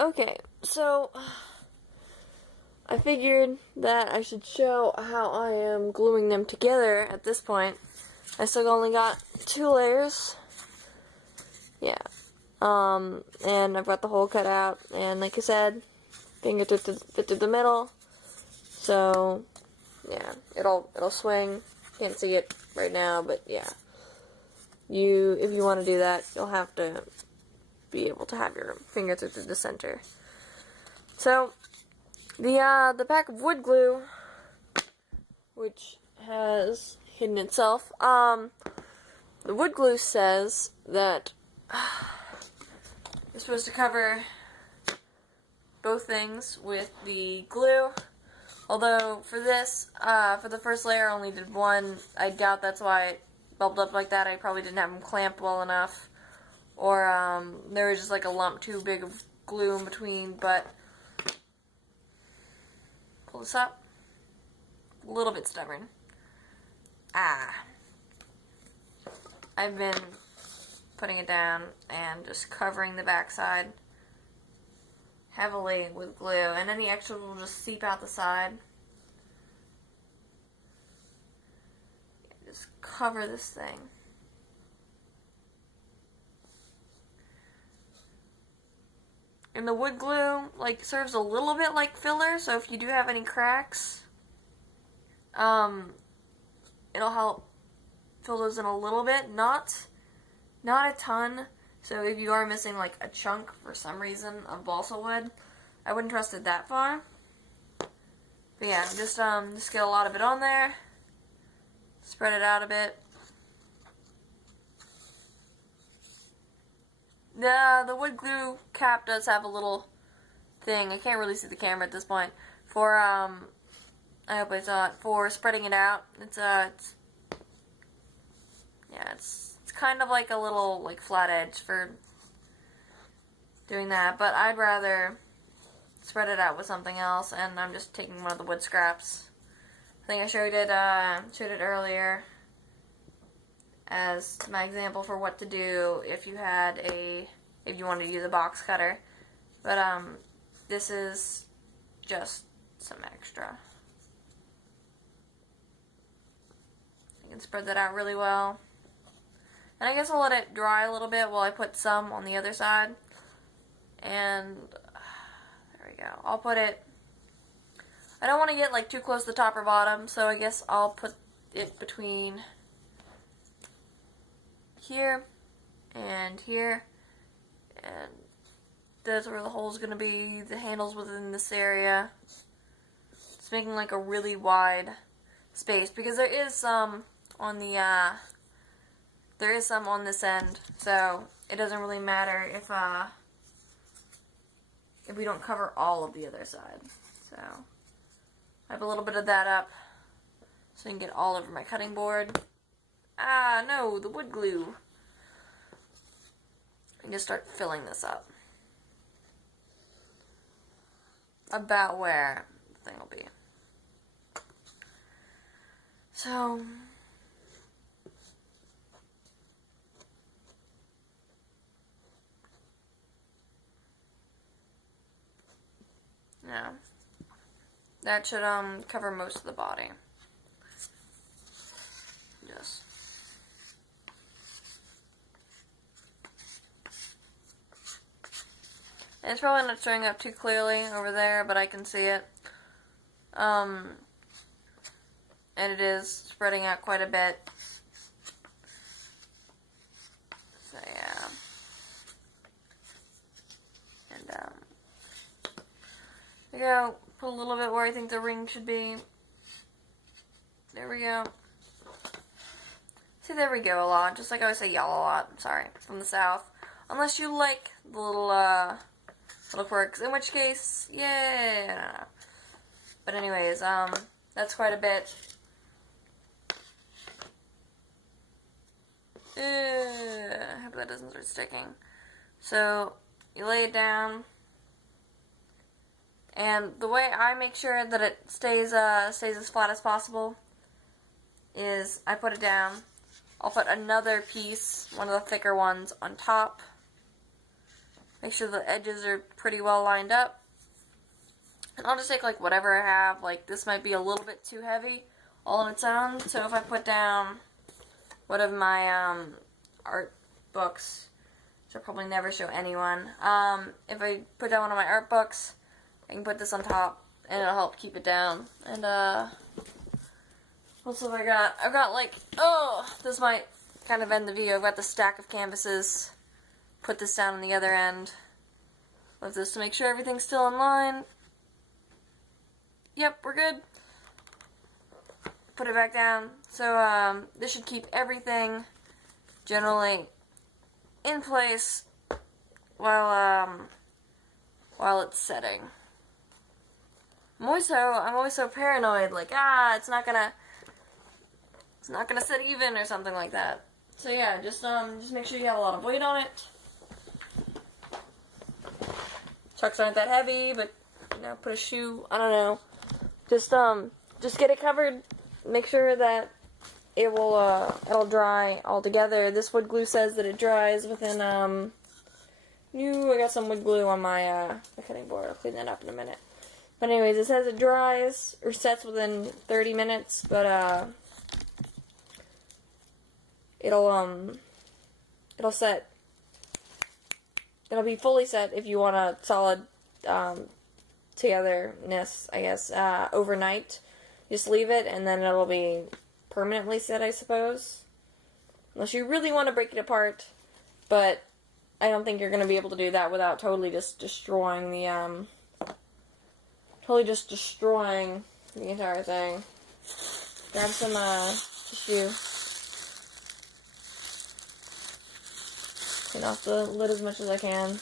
Okay, so I figured that I should show how I am gluing them together at this point. I still only got 2 layers. Yeah. And I've got the hole cut out, and like I said, finger fit through the middle. So, yeah, it'll swing. Can't see it right now, but yeah. If you want to do that, you'll have to be able to have your finger through the center. So, the pack of wood glue, which has hidden itself, the wood glue says that you're supposed to cover both things with the glue. Although for this, for the first layer I only did one. I doubt that's why it bubbled up like that. I probably didn't have them clamped well enough. Or there was just like a lump too big of glue in between. But pull this up. A little bit stubborn. I've been putting it down and just covering the backside heavily with glue, and any extra will just seep out the side. Just cover this thing. And the wood glue serves a little bit like filler, so if you do have any cracks, it'll help fill those in a little bit, not a ton. So if you are missing like a chunk for some reason of balsa wood, I wouldn't trust it that far. But yeah, just get a lot of it on there, spread it out a bit. The wood glue cap does have a little thing. I can't really see the camera at this point. For I hope I saw it. For spreading it out, it's kind of like a little flat edge for doing that, but I'd rather spread it out with something else, and I'm just taking one of the wood scraps. I think I showed it earlier as my example for what to do if you wanted to use a box cutter. But this is just some extra. You can spread that out really well. And I guess I'll let it dry a little bit while I put some on the other side. And there we go. I'll put it, I don't want to get too close to the top or bottom, so I guess I'll put it between here and here. And that's where the hole's going to be. The handle's within this area. It's making a really wide space, because there is some on the there is some on this end, so it doesn't really matter if we don't cover all of the other side. So I have a little bit of that up so I can get all over my cutting board. No, the wood glue. And just start filling this up. About where the thing will be. So yeah, that should cover most of the body. Yes. And it's probably not showing up too clearly over there, but I can see it. And it is spreading out quite a bit. So yeah. And there we go. Put a little bit where I think the ring should be. There we go. See, there we go a lot. Just like I always say y'all a lot. I'm sorry. From the south. Unless you like the little quirks. In which case, yeah, I don't know. But anyways, that's quite a bit. I hope that doesn't start sticking. So, you lay it down. And the way I make sure that it stays as flat as possible is I put it down. I'll put another piece, one of the thicker ones, on top. Make sure the edges are pretty well lined up. And I'll just take like whatever I have. Like this might be a little bit too heavy all on its own. So if I put down one of my art books, which I'll probably never show anyone. If I put down one of my art books, I can put this on top and it'll help keep it down. And what else have I got? I've got like, this might kind of end the video. I've got the stack of canvases. Put this down on the other end. Lift this to make sure everything's still in line. Yep, we're good. Put it back down. So this should keep everything generally in place while it's setting. I'm always so paranoid, like it's not gonna set even or something like that. So yeah, just make sure you have a lot of weight on it. Chucks aren't that heavy, but you know, put a shoe. I don't know. Just get it covered. Make sure that it'll dry all together. This wood glue says that it dries within I got some wood glue on my cutting board. I'll clean that up in a minute. But anyways, it says it dries or sets within 30 minutes, but it'll set. It'll be fully set if you want a solid togetherness, I guess, overnight. Just leave it, and then it'll be permanently set, I suppose. Unless you really want to break it apart, but I don't think you're going to be able to do that without totally just destroying the entire thing. Grab some tissue. Clean off the lid as much as I can.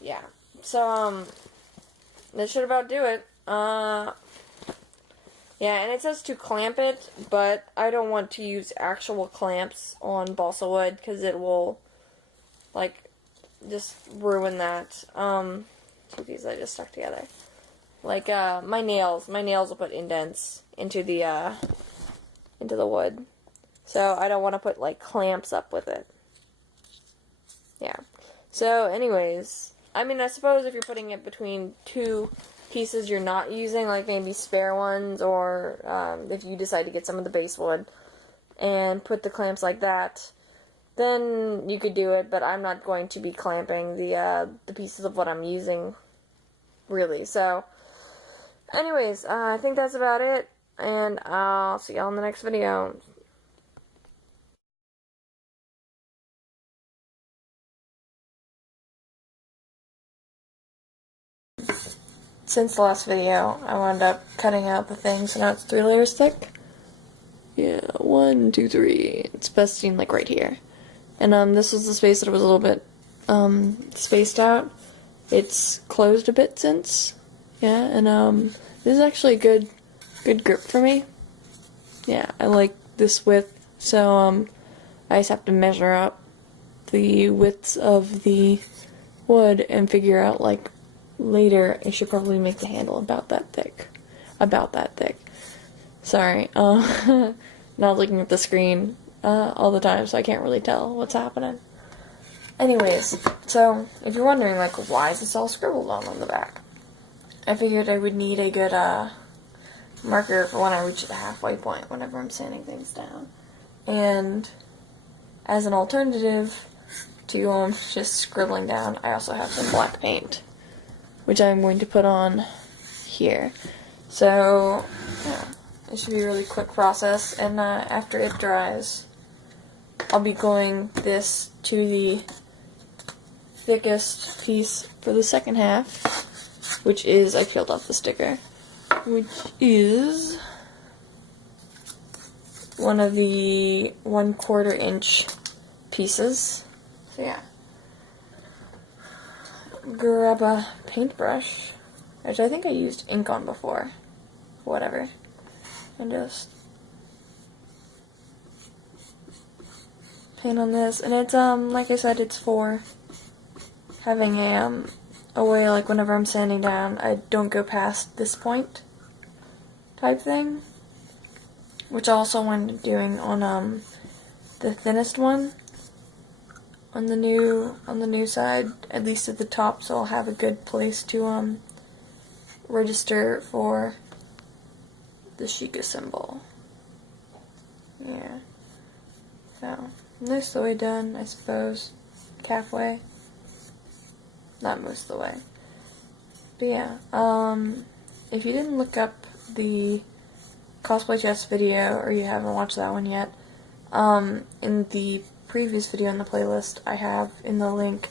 Yeah. So, that should about do it. Yeah, and it says to clamp it, but I don't want to use actual clamps on balsa wood, because it will, like, just ruin that. Two pieces I just stuck together. Like, my nails will put indents into the wood. So, I don't want to put, like, clamps up with it. Yeah. So, anyways, I mean, I suppose if you're putting it between two pieces you're not using, like maybe spare ones, or if you decide to get some of the base wood and put the clamps like that, then you could do it, but I'm not going to be clamping the pieces of what I'm using, really. So, anyways, I think that's about it, and I'll see y'all in the next video. Since the last video, I wound up cutting out the thing, so now it's 3 layers thick. Yeah, 1, 2, 3. It's best seen like right here. And this was the space that was a little bit spaced out. It's closed a bit since. Yeah, and this is actually a good grip for me. Yeah, I like this width, so I just have to measure out the widths of the wood and figure out, like, later I should probably make the handle about that thick. Sorry, not looking at the screen all the time, so I can't really tell what's happening. Anyways, so if you're wondering, like, why is this all scribbled on the back, I figured I would need a good marker for when I reach the halfway point whenever I'm sanding things down. And as an alternative to just scribbling down, I also have some black paint, which I'm going to put on here. So, yeah, it should be a really quick process, and after it dries, I'll be gluing this to the thickest piece for the second half, which is, I peeled off the sticker, which is one of the 1/4 inch pieces. So yeah. Grab a paintbrush, which I think I used ink on before, whatever, and just paint on this. And it's like I said, it's for having a way, like, whenever I'm sanding down, I don't go past this point type thing, which I also wanted doing on the thinnest one on the new side, at least at the top, so I'll have a good place to register for the Sheik symbol. Yeah. So most of the way done, I suppose. Halfway. Not most of the way. But yeah, if you didn't look up the cosplay chess video, or you haven't watched that one yet, in the previous video in the playlist, I have in the link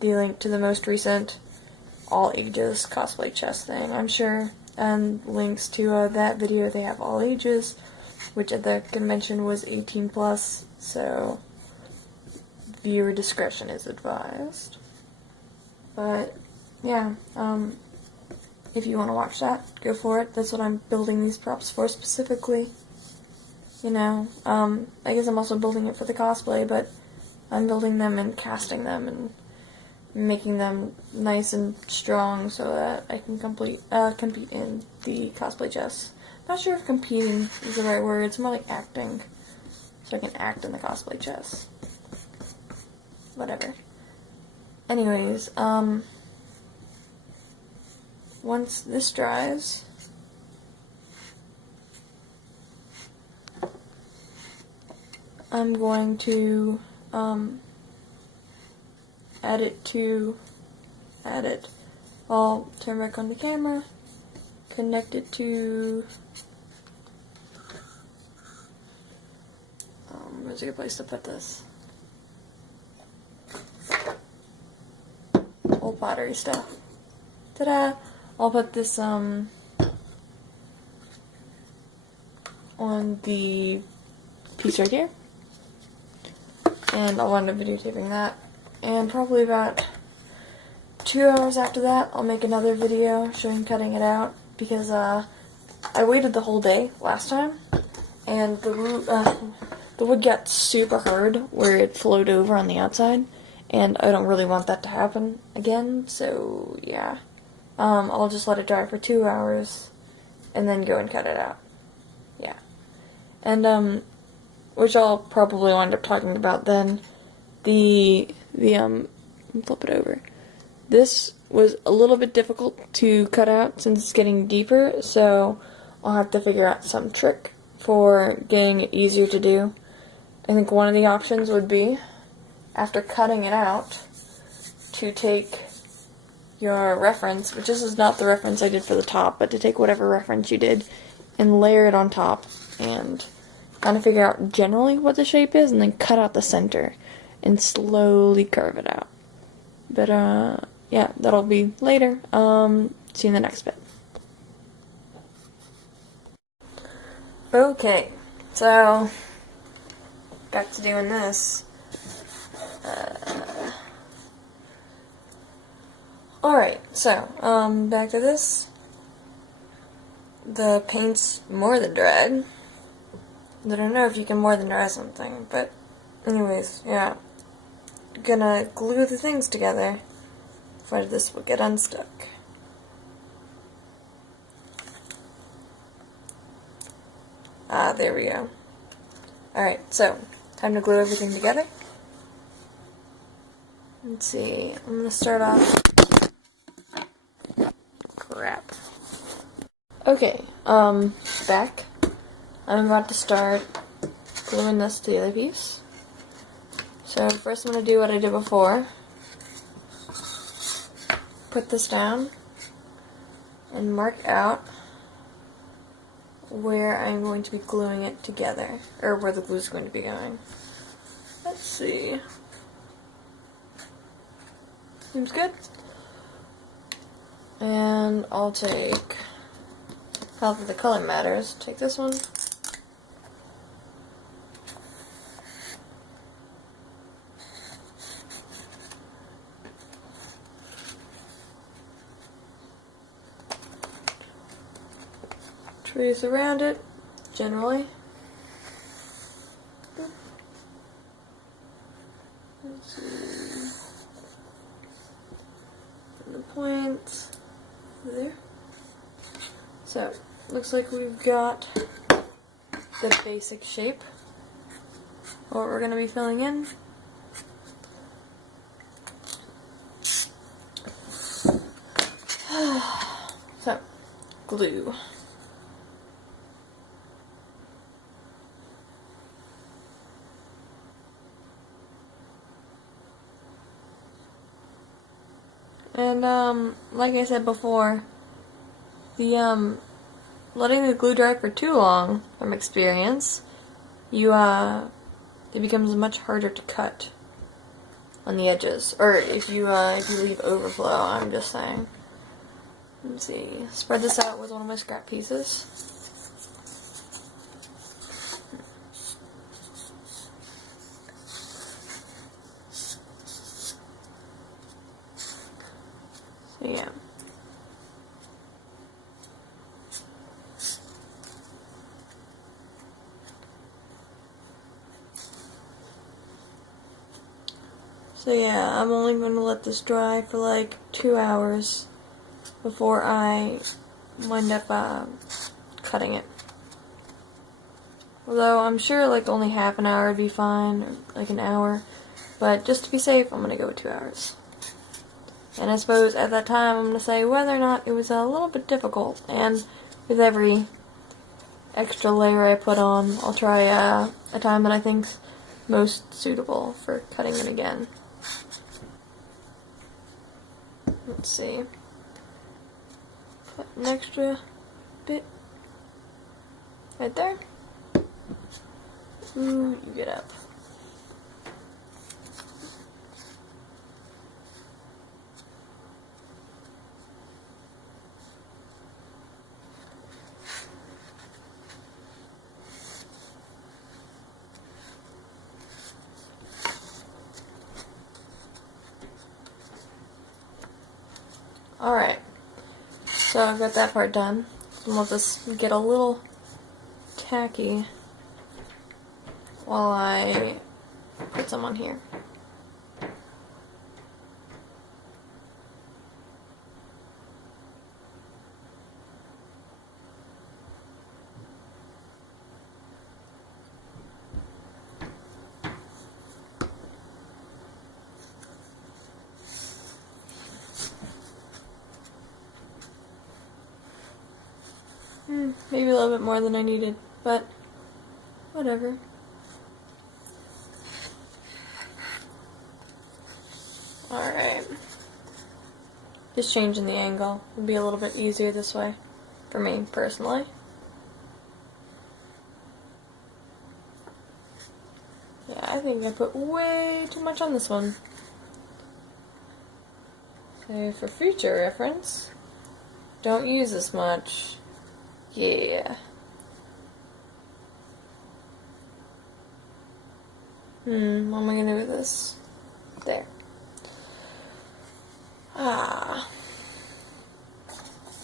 to the most recent all ages cosplay chess thing, I'm sure, and links to that video. They have all ages, which at the convention was 18 plus, so viewer discretion is advised. But yeah, if you want to watch that, go for it. That's what I'm building these props for specifically. You know, I guess I'm also building it for the cosplay, but I'm building them and casting them and making them nice and strong so that I can compete in the cosplay chess. Not sure if competing is the right word. It's more like acting, so I can act in the cosplay chess. Whatever. Anyways, once this dries, I'm going to add it. I'll turn back on the camera, connect it to where's a good place to put this? Old pottery stuff. Ta-da! I'll put this on the piece right here, and I'll wind up videotaping that, and probably about 2 hours after that I'll make another video showing cutting it out, because I waited the whole day last time, and the wood got super hard where it flowed over on the outside, and I don't really want that to happen again, so yeah. I'll just let it dry for 2 hours and then go and cut it out. Yeah. And, which I'll probably wind up talking about then. Flip it over. This was a little bit difficult to cut out since it's getting deeper, so I'll have to figure out some trick for getting it easier to do. I think one of the options would be, after cutting it out, to take your reference, which this is not the reference I did for the top, but to take whatever reference you did and layer it on top and kind of figure out generally what the shape is, and then cut out the center and slowly curve it out. But yeah, that'll be later. See you in the next bit. Okay, so back to doing this. Alright, so, back to this. The paint's more than dried. I don't know if you can more than dry something, but anyways, yeah. Gonna glue the things together before this will get unstuck. Ah, there we go. Alright, so, time to glue everything together. Let's see, I'm gonna start off. Crap. Okay, back. I'm about to start gluing this to the other piece. So first I'm going to do what I did before. Put this down and mark out where I'm going to be gluing it together, or where the glue is going to be going. Let's see. Seems good. And I'll take, however the color matters, take this one. Trace around it, generally. Let's see. And the points there. So, looks like we've got the basic shape. What we're going to be filling in. glue. And like I said before, the letting the glue dry for too long, from experience, it becomes much harder to cut on the edges. Or if you leave overflow, I'm just saying. Let's see. Spread this out with one of my scrap pieces. So yeah. So yeah, I'm only going to let this dry for like 2 hours before I wind up cutting it. Although I'm sure like only half an hour would be fine, or like an hour. But just to be safe, I'm going to go with 2 hours. And I suppose at that time I'm going to say whether or not it was a little bit difficult. And with every extra layer I put on, I'll try a time that I think's most suitable for cutting it again. Let's see. Put an extra bit right there. Ooh, you get up. Alright, so I've got that part done. I'll let this get a little tacky while I put some on here. Maybe a little bit more than I needed, but whatever. Alright. Just changing the angle would be a little bit easier this way, for me, personally. Yeah, I think I put way too much on this one. So for future reference, don't use this much. Yeah. What am I gonna do with this? There.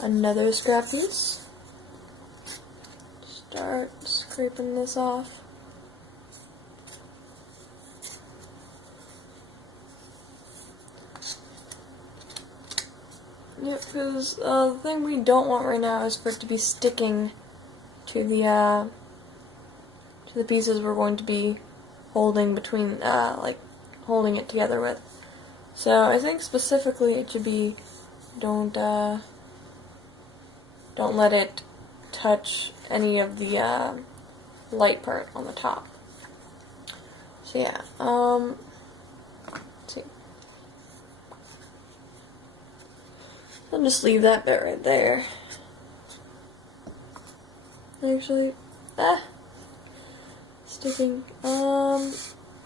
Another scrap piece. Start scraping this off. Yep, because the thing we don't want right now is for it to be sticking to the pieces we're going to be holding between, like, holding it together with. So I think specifically it should be, don't let it touch any of the light part on the top. So yeah, let's see. I'll just leave that bit right there. Actually, sticking.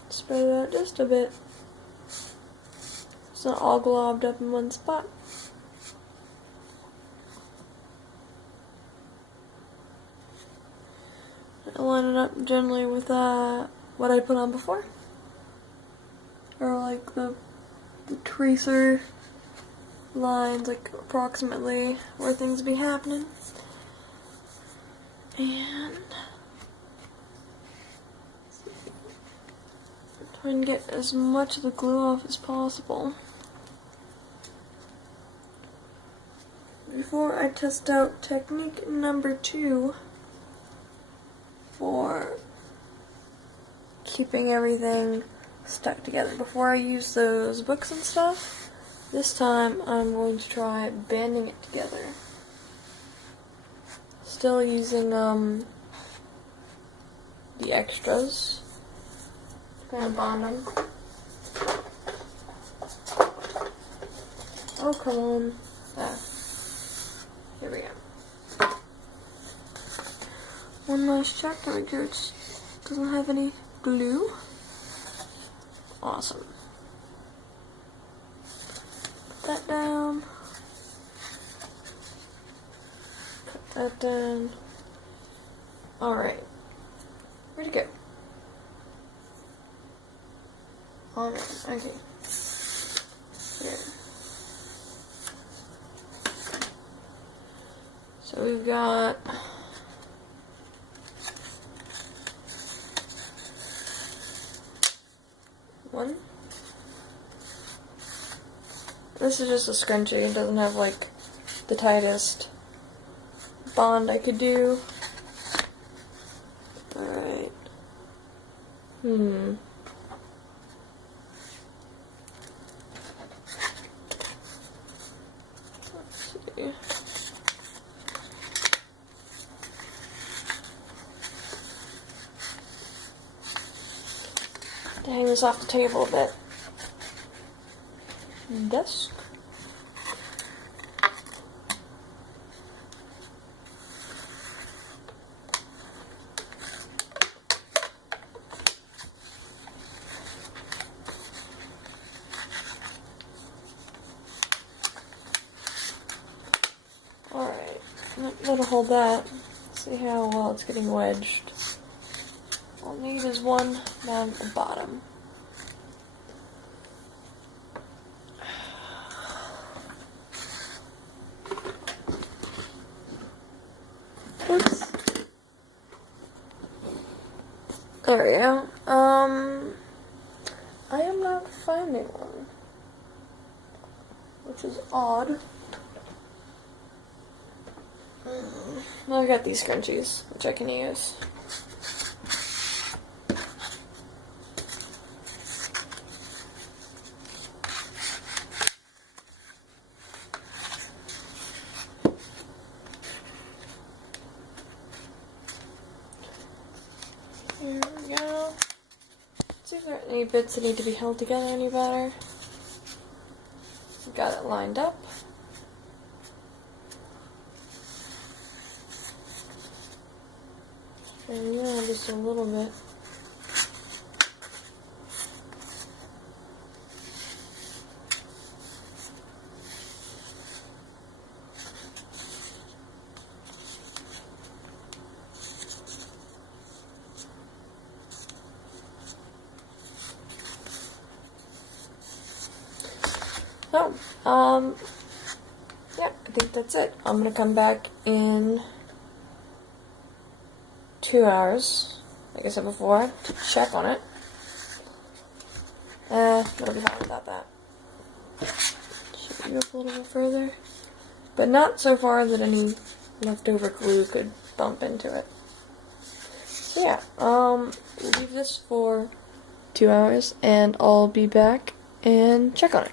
Spread it out just a bit. It's not all globbed up in one spot. I line it up generally with what I put on before, or like the tracer lines, like approximately where things be happening. And try and get as much of the glue off as possible before I test out technique number 2 for keeping everything stuck together. Before I use those books and stuff, this time I'm going to try banding it together. still using the extras to kind of bond them. Oh, come on. There. Here we go. One nice check to make sure it doesn't have any glue. Awesome. Put that down. Put that down. Alright. Where'd it go? Alright, okay. Here. So we've got one. This is just a scrunchie. It doesn't have like the tightest bond I could do. Alright. Let's see. To hang this off the table a bit. Desk. Alright, that'll hold that. See how well it's getting wedged. All I need is one down at the bottom. Oops. There we go. I am not finding one, which is odd. I got these scrunchies, which I can use. Here we go. Let's see if there are any bits that need to be held together any better. Got it lined up. There we go, just a little bit. Yeah, I think that's it. I'm gonna come back in 2 hours, like I said before, to check on it. It'll be fine without that. Should we go up a little bit further? But not so far that any leftover glue could bump into it. So yeah, we'll leave this for 2 hours, and I'll be back and check on it.